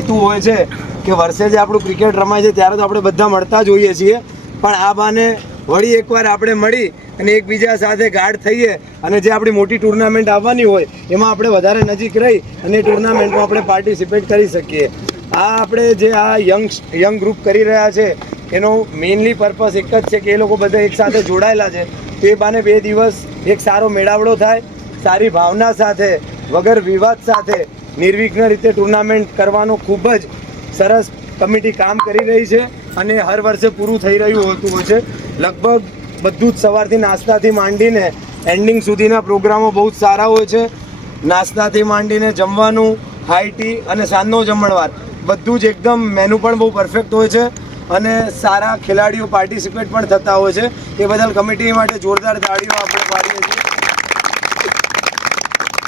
હેતુ હોય છે કે વર્ષે જે આપણું ક્રિકેટ રમાય છે ત્યારે તો આપણે બધા મળતા જ હોઈએ છીએ, પણ આ બાને વળી એકવાર આપણે મળી અને એકબીજા સાથે ગાઢ થઈએ અને જે આપણી મોટી ટુર્નામેન્ટ આવવાની હોય એમાં આપણે વધારે નજીક રહી અને ટુર્નામેન્ટમાં આપણે પાર્ટિસિપેટ કરી શકીએ. આ આપણે જે આ યંગ ગ્રુપ કરી રહ્યા છે એનો મેઇનલી પર્પસ એક જ છે કે એ લોકો બધા એક સાથે જોડાયેલા છે, તો એ બાને 2 દિવસ એક સારો મેળાવડો થાય, સારી ભાવના સાથે વગર વિવાદ સાથે નિર્વિઘ્ન રીતે ટુર્નામેન્ટ કરવાનો ખૂબ જ સરસ કમિટી કામ કરી રહી છે અને હર વર્ષે પૂરું થઈ રહ્યું હોતું હોય છે. લગભગ બધું જ સવારથી નાસ્તાથી માંડીને એન્ડિંગ સુધીના પ્રોગ્રામો બહુ જ સારા હોય છે. નાસ્તાથી માંડીને જમવાનું, હાઈ ટી અને સાંજનો જમણવાર બધું જ એકદમ મેનુ પણ બહુ પરફેક્ટ હોય છે અને સારા ખેલાડીઓ પાર્ટિસિપેટ પણ થતા હોય છે. એ બદલ કમિટી માટે જોરદાર તાળીઓ આપણે પાડીએ છીએ.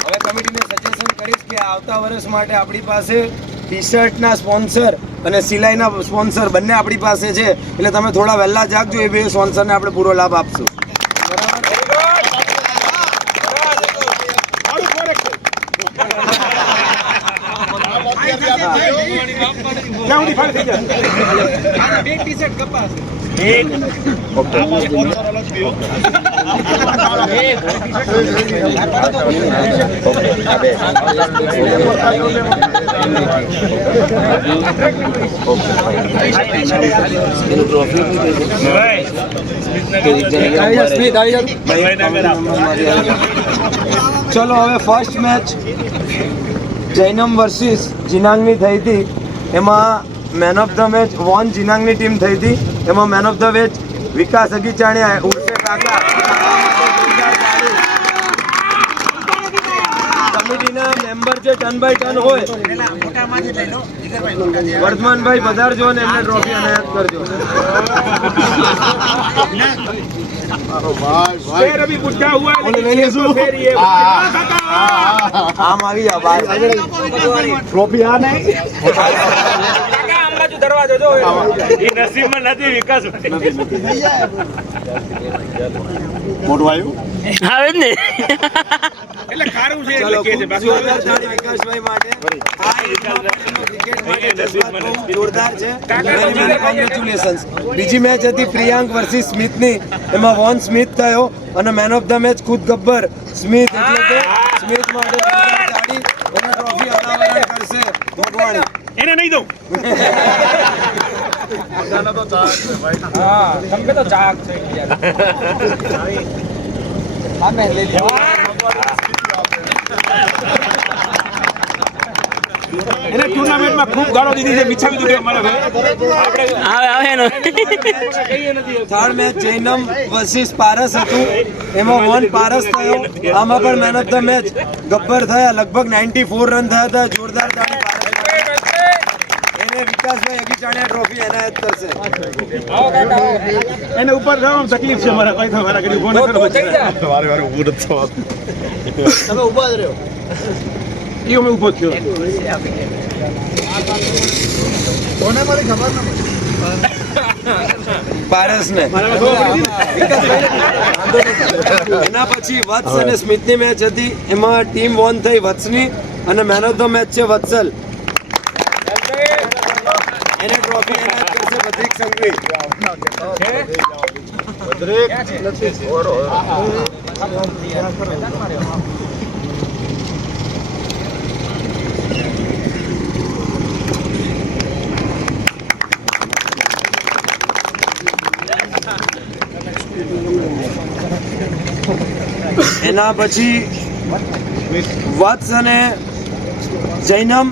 હવે કમિટીને સજેશન કરીશ કે આવતા વર્ષ માટે આપણી પાસે ટી શર્ટના સ્પોન્સર અને સિલાઈના સ્પોન્સર બંને આપણી પાસે છે, એટલે તમે થોડા વહેલા જાગજો, એ 2 સ્પોન્સરને આપણે પૂરો લાભ આપશું. ચલો હવે ફર્સ્ટ મેચ જૈનમ વર્સિસ જીનાંગની થઈ હતી, એમાં man of the match won જીનાંગની ટીમ થઈ હતી. એમાં man of the match Vikas Agichaniya ઉર્ફે કાકા. કમિટીના મેમ્બર જે ટર્ન બાય ટર્ન હોય, વર્ધમાનભાઈ પધારજો અને એમને ટ્રોફી અનાયત કરજો. આમ આવી જાઓ બહાર. ટ્રોફી આ નહીં દરવાજો જો નસીબમાં નથી. વિકાસ મોટું આવ્યું આવે જ ને એટલે ખારું છે એટલે કે છે વિકાસભાઈ માટે. આ ક્રિકેટ માટે જોરદાર છે. કોંગ્રેચ્યુલેશન્સ. બીજી મેચ હતી પ્રિયાંક વર્સિસ સ્મિથની, એમાં વોન સ્મિથ થયો અને મેન ઓફ ધ મેચ ખુદ ગબ્બર સ્મિથ, એટલે કે સ્મિથ માટે તાળી. એને ટ્રોફી અનાવરણ કરશે મોટવાણી. એને નહીં દઉં તો ચાક છે ભાઈ. હા તમે તો ચાક છે આમે લઈ લ્યો. એને ટુર્નામેન્ટમાં ખૂબ ગાળો દીધી છે, બિછાવી દીધું અમારે આપણે આવે એનો. થર્ડ મેચ જૈનમ વર્સિસ પારસ હતું, એમાં વન પારસ થયો. આમાં પણ main of the match Gabbar થયા. લગભગ 94 રન થયા હતા. જોરદાર તાળી. વિકાસભાઈ અગીચાણીયા ટ્રોફી એનાયત કરશે. એને ઉપર જવાનું તકલીફ છે મારા કઈ થાય મારા કરી ફોન કરો વારે વારે ઊભું નથી થવાતું. તમે ઊભા જ રહ્યો. ઈ અમે ઊભો થયો. કોને મારી ખબર ન પડી. પારસને. એના પછી વત્સ અને સ્મિથની મેચ હતી, એમાં ટીમ વોન થઈ વત્સની અને મેન ઓફ ધ મેચ છે વત્સલ. એને ટ્રોફી એનાયત કરશે ભદ્રિક સંઘવી. એના પછી વત્સ અને જૈનમ.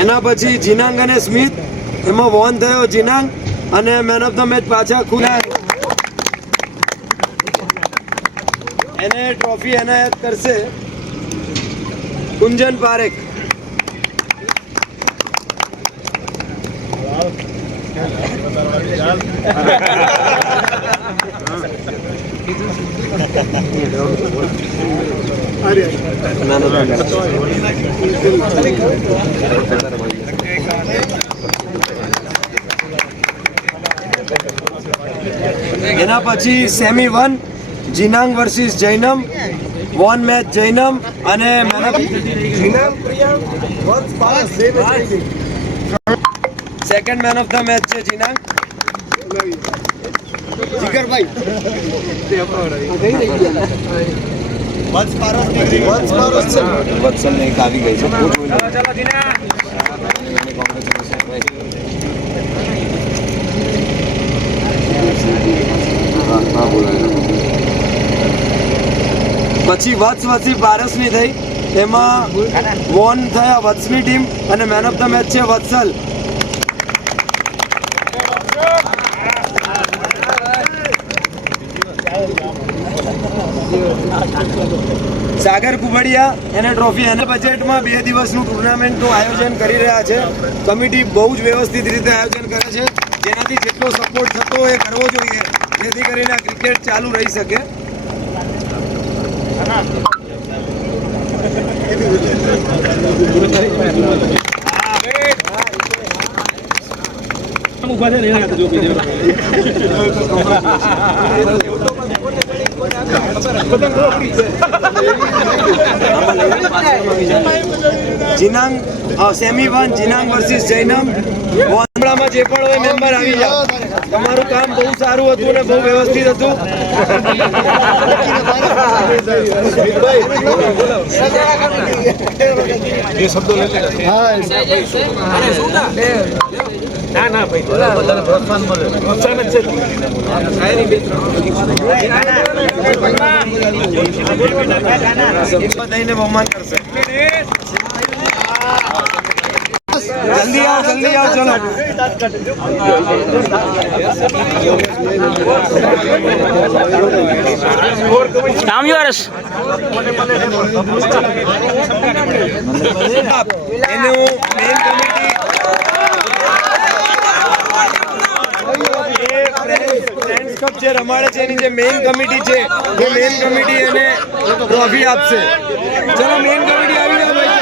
એના પછી જીનાંગ અને સ્મિથ, એમાં વોન થયો જીનાંગ અને મેન ઓફ ધ મેચ પાછા ખુલ્લા. એને ટ્રોફી એનાયત કરશે કુંજન પારેખ. એના પછી semi 1 Jinang versus Jainam, 1 match Jainam અને second man of the match છે જીનાંગ. જીગરભાઈ વત્સલ ને એક આવી ગઈ છે. પછી વત્સ વસી પારસની થઈ, એમાં વોન થયા વત્સની ટીમ અને મેન ઓફ ધ મેચ છે વત્સલ. સાગર કુબડિયા એને ટ્રોફી અને બજેટમાં 2 દિવસનું ટુર્નામેન્ટનું આયોજન કરી રહ્યા છે. કમિટી બહુ જ વ્યવસ્થિત રીતે આયોજન કરે છે, જેનાથી જેટલો સપોર્ટ થતો હોય એ કરવો જોઈએ, જેથી કરીને આ ક્રિકેટ ચાલુ રહી શકે. જીનાંગ સેમી 1 જીનાંગ વર્સિસ જૈનમ. ગામડામાં જે પણ હોય મેમ્બર આવી જાઓ. તમારું કામ બહુ સારું હતું ને બહુ વ્યવસ્થિત હતું. બધાને બહુમાન કરશે. જલ્દી આવો ચલો. નામ yours. એનું મેઇન કમિટી ફ્રેન્ડ્સ કપ જે રમાડે છે એની જે મેઇન કમિટી છે એ મેઇન કમિટી એને ટ્રોફી આપશે. ચલો મેઇન કમિટી આવી જાઓ ભાઈ.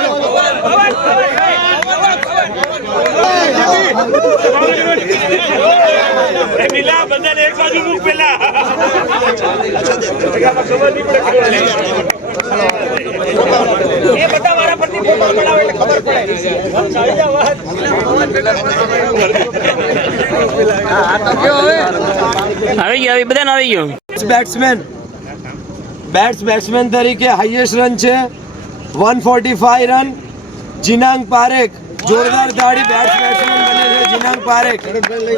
મિલા બધાને એક બાજુ મૂક પેલા. એ બધા મારા પરથી ફોટો પડાવે એટલે ખબર પડે. આવી બધાને આવી ગયું. બેટ્સમેન તરીકે હાઈએસ્ટ રન છે 145 રન જીનાંગ પારેખ. જોરદાર તાળી. બેટ્સમેન બને છે જીનાંગ પારેખ.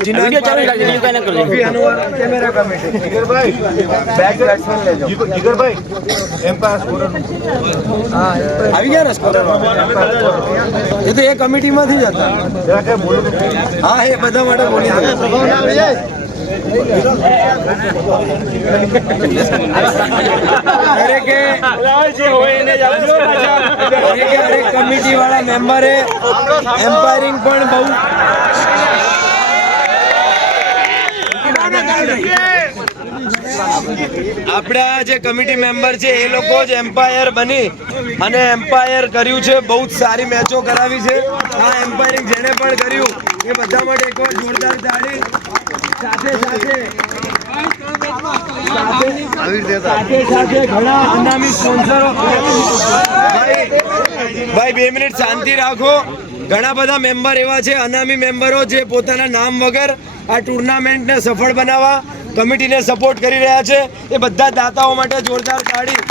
જીનાંગ પારેખ ટ્રોફી અનુવાર કેમેરા કમિટી. જીગરભાઈ બેટ્સમેન લેજો. જીગરભાઈ એમ્પાયર સ્કોરર આવી ગયા ને સ્કોરર. એ તો એ કમિટીમાંથી જ હતા. હા એ બધા માટે બોલી કમિટી વાળા મેમ્બરે એમ્પાયરિંગ પણ બહુ આપણા જે કમિટી મેમ્બર છે એ લોકો જ એમ્પાયર બની અને એમ્પાયર કર્યું છે. બહુ જ સારી મેચો કરાવી છે. આ એમ્પાયરિંગ જેને પણ કર્યું એ બધા માટે એકવાર જોરદાર તાળી. સાથે ઘણા અનામી સ્પોન્સરો. ભાઈ 2 મિનિટ શાંતિ રાખો. ઘણા બધા મેમ્બર એવા છે અનામી મેમ્બરો જે પોતાના નામ વગર આ ટુર્નામેન્ટને સફળ બનાવવા કમિટીને સપોર્ટ કરી રહ્યા છે. એ બધા દાતાઓ માટે જોરદાર તાળી.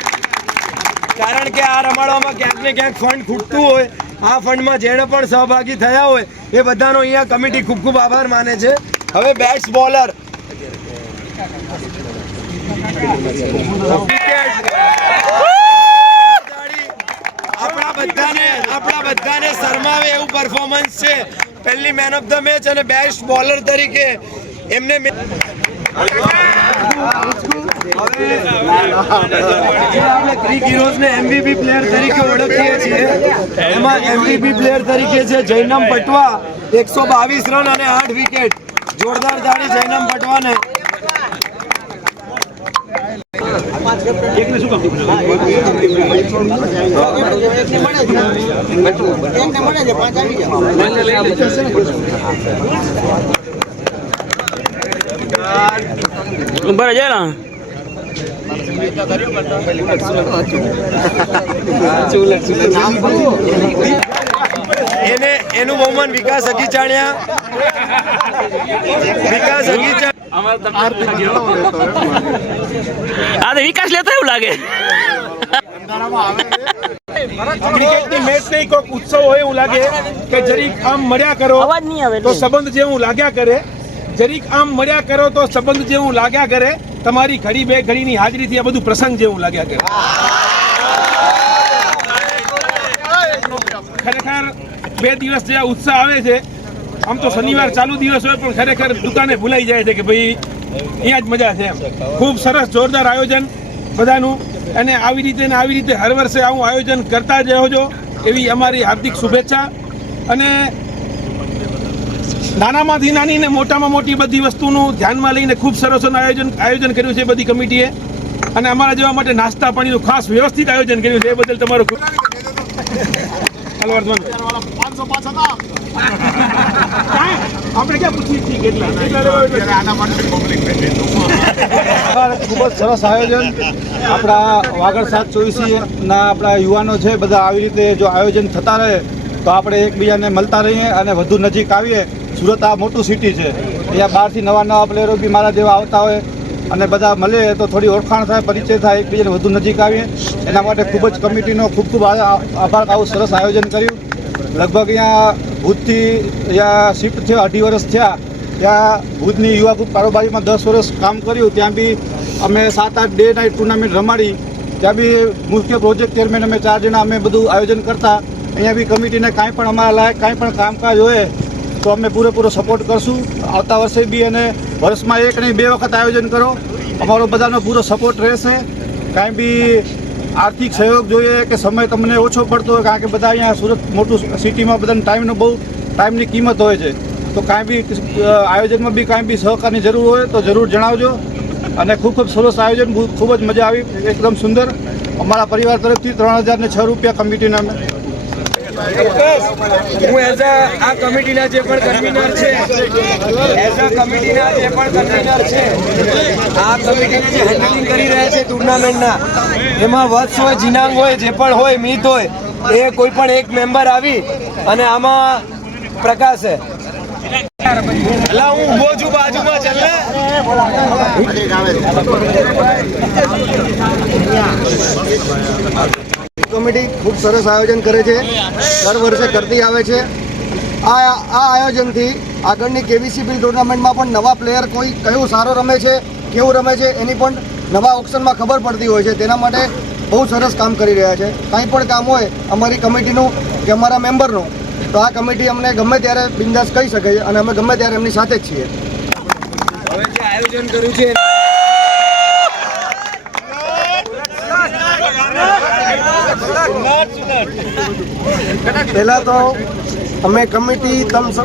કારણ કે આ રમાડવામાં ક્યાંક ને ક્યાંક ફંડ ખૂટતું હોય. આ ફંડમાં જેણે પણ સહભાગી થયા હોય એ બધાનો અહીંયા કમિટી ખૂબ ખૂબ આભાર માને છે. હવે બેટ્સ બોલર આપણા બધાને શરમાવે એવું પરફોર્મન્સ છે. પહેલી મેન ઓફ ધ મેચ અને બેસ્ટ બોલર તરીકે એમને આપણે ક્રિક હીરોઝને MVP પ્લેયર તરીકે ઓળખીએ છીએ. એમાં MVP પ્લેયર તરીકે છે જૈનમ પટવા. 122 રન અને 8 વિકેટ. જોરદાર તાળી જૈનમ પટવાને. ઉભા રહેજો ને. એનું બહુમાન વિકાસ અગીચાણ્યા. વિકાસ આ તો વિકાસ લેતો એવું લાગે. ક્રિકેટની મેચ નહીં કોઈક ઉત્સવ હોય એવું લાગે કે જરીક આમ મળ્યા કરો અવાજ નહીં આવે તો સંબંધ જેવું લાગ્યા કરે. જરીક આમ મળ્યા કરો તો સંબંધ જેવું લાગ્યા કરે. તમારી ઘડી બે ઘડીની હાજરીથી આ બધું પ્રસંગ જેવું લાગ્યા કરે. ખરેખર 2 દિવસ જે આ ઉત્સાહ આવે છે, આમ તો શનિવાર ચાલુ દિવસ હોય પણ ખરેખર દુકાને ભૂલાઈ જાય છે કે ભાઈ અહીંયા જ મજા છે એમ. ખૂબ સરસ જોરદાર આયોજન બધાનું, અને આવી રીતે હર વર્ષે આવું આયોજન કરતા જ રહેજો એવી અમારી હાર્દિક શુભેચ્છા. અને નાનામાંથી નાની ને મોટામાં મોટી બધી વસ્તુનું ધ્યાનમાં લઈને ખૂબ સરસ આયોજન કર્યું છે બધી કમિટીએ, અને અમારા જેવા માટે નાસ્તા પાણીનું ખાસ વ્યવસ્થિત આયોજન કર્યું છે. એ બદલ તમારો ખૂબ આપણે ક્યાં પૂછીએ છીએ કેટલા ખૂબ જ સરસ આયોજન. આપણા વાગડ 724 ના આપણા યુવાનો છે બધા આવી રીતે જો આયોજન થતા રહે તો આપણે એકબીજાને મળતા રહીએ અને વધુ નજીક આવીએ. સુરત આ મોટું સિટી છે, અહીંયા બહારથી નવા પ્લેયરો બી મારા જેવા આવતા હોય અને બધા મળે તો થોડી ઓળખાણ થાય, પરિચય થાય, એકબીજાને વધુ નજીક આવીએ. એના માટે ખૂબ જ કમિટીનો ખૂબ આભાર. આવું સરસ આયોજન કર્યું. લગભગ અહીંયા ભુજથી અહીંયા શિફ્ટ થયો 2.5 વર્ષ થયા. ત્યાં ભુજની યુવા ગ્રુપ કારોબારીમાં 10 વર્ષ કામ કર્યું. ત્યાં બી અમે 7-8 ડે નાઇટ ટુર્નામેન્ટ રમાડી. ત્યાં બી મુખ્ય પ્રોજેક્ટ ચેરમેન અમે 4 જણા અમે બધું આયોજન કરતા. અહીંયા બી કમિટીને કાંઈ પણ અમારા લાયક કાંઈ પણ કામકાજ હોય તો અમે પૂરેપૂરો સપોર્ટ કરશું. આવતા વર્ષે બી અને વર્ષમાં 1 નહીં 2 વખત આયોજન કરો. અમારો બધાનો પૂરો સપોર્ટ રહેશે. કાંઈ બી આર્થિક સહયોગ જોઈએ કે સમય તમને ઓછો પડતો હોય, કારણ કે બધા અહીંયા સુરત મોટું સિટીમાં બધાને ટાઈમની કિંમત હોય છે, તો કાંઈ બી આયોજનમાં બી કાંઈ બી સહકારની જરૂર હોય તો જરૂર જણાવજો. અને ખૂબ સરસ આયોજન, ખૂબ જ મજા આવી, એકદમ સુંદર. અમારા પરિવાર તરફથી 3006 રૂપિયા કમિટીના હું એઝ આ કમિટીના જે પણ કન્વીનર છે, આ કમિટીને જે હેન્ડલિંગ કરી રહ્યા છે ટુર્નામેન્ટના, એમાં વત્સ હોય, જીનાંગ હોય, જે પણ હોય, મિત હોય, એ કોઈ પણ એક મેમ્બર આવી અને આમાં પ્રકાશ છે. અલા હું ઊભો છું બાજુમાં, ચાલે કમિટી ખૂબ સરસ આયોજન કરે છે, દર વર્ષે કરતી આવે છે. આ આયોજનથી આગળની કેવીસીપી ટુર્નામેન્ટમાં પણ નવા પ્લેયર કોઈ કયું સારો રમે છે, કેવું રમે છે, એની પણ નવા ઓપ્શનમાં ખબર પડતી હોય છે. તેના માટે બહુ સરસ કામ કરી રહ્યા છે. કાંઈ પણ કામ હોય અમારી કમિટીનું કે અમારા મેમ્બરનું, તો આ કમિટી અમને ગમે ત્યારે બિંદાસ કહી શકે છે અને અમે ગમે ત્યારે એમની સાથે જ છીએ. હવે જે આયોજન કર્યું છે પહેલાં તો અમે કમિટી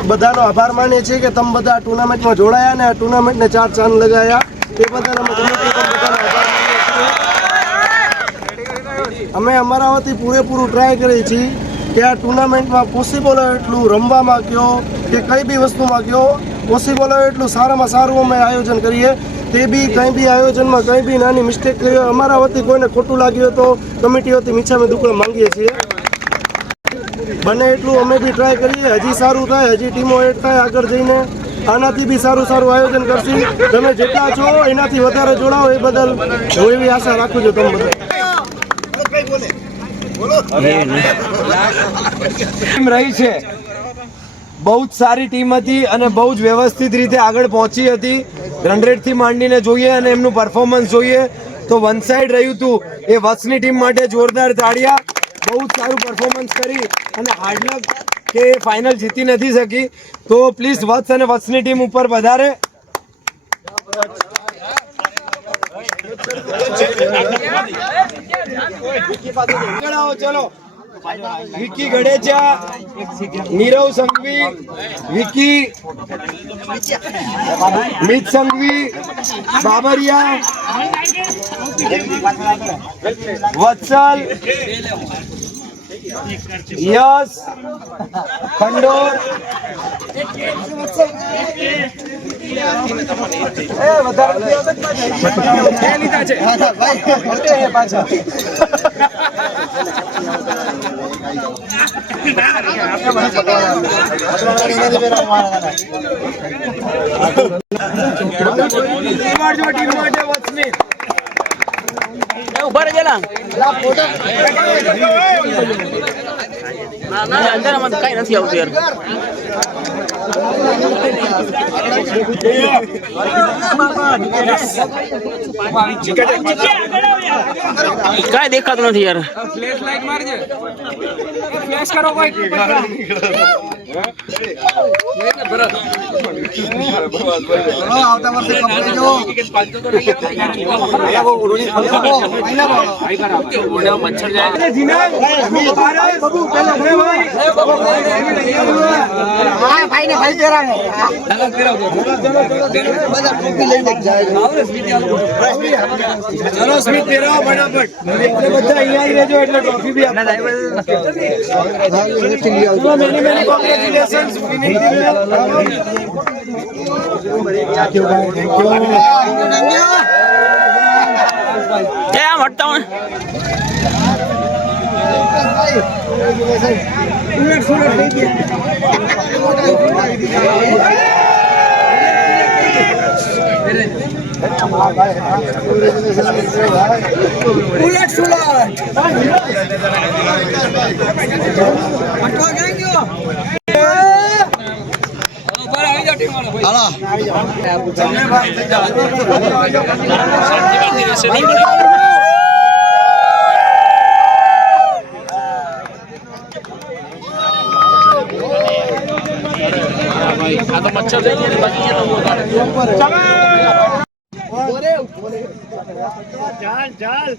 બધાનો આભાર માનીએ છીએ કે તમે બધા ટુર્નામેન્ટમાં જોડાયા અને આ ટુર્નામેન્ટને 4 ચાંદ લગાવ્યા. એ બદલ અમે કમિટી બધાનો આભાર માનીએ છીએ. અમે અમારા વતી પૂરેપૂરું ટ્રાય કરીએ છીએ કે આ ટુર્નામેન્ટમાં પોસિબલ હોય એટલું રમવામાં કયો કે કઈ બી વસ્તુમાં કયો પોસિબલ હોય એટલું સારામાં સારું અમે આયોજન કરીએ. તે બી કંઈ બી આયોજનમાં કંઈ બી નાની મિસ્ટેક થઈ હોય, અમારા વતી કોઈને ખોટું લાગ્યું હોય તો કમિટી વતી મીઠામાં દુકડો માંગીએ છીએ. બને એટલું અમે બી ટ્રાય કરીએ, હજી સારું થાય, હજી ટીમો એડ થાય આગળ જઈને, આનાથી બી સારું આયોજન કરશું. તમે જેટલા છો એનાથી વધારે જોડાઓ, એ બદલ હું એવી આશા રાખું છું તમે બધા. ટીમ રહી છે, બહુ જ સારી ટીમ હતી અને બહુ જ વ્યવસ્થિત રીતે આગળ પહોંચી હતી. રન રેટથી માંડીને જોઈએ અને એમનું પરફોર્મન્સ જોઈએ તો વન સાઈડ રહ્યું હતું. એ વત્સની ટીમ માટે જોરદાર તાળીયા. બહુ જ સારું પરફોર્મન્સ કરી અને હાર્ડલક કે ફાઇનલ જીતી નથી શકી, તો પ્લીઝ વત્સ અને વત્સની ટીમ ઉપર વધારે ચલો વિકી ગડેચા, નીરવ સંઘવી, વિકી મિત સંઘવી, બાબરિયા, વત્સલ, યશ, ખંડોર, ઉભા રહેલા અંદર આમાં કઈ નથી આવતું યાર. કઈ દેખાતું નથી યાર. ચલો સ્મિત પહેરાવો ફટાફટ. એટલે બધા અહીંયા જ રહેજો એટલે ટ્રોફી બી આપો. ચલો મેની મેની કોંગ્રેચ્યુલેશન્સ. આમ હટતા હોય. આ તો મચ્છર થઈ ગયા બાકી ચાલ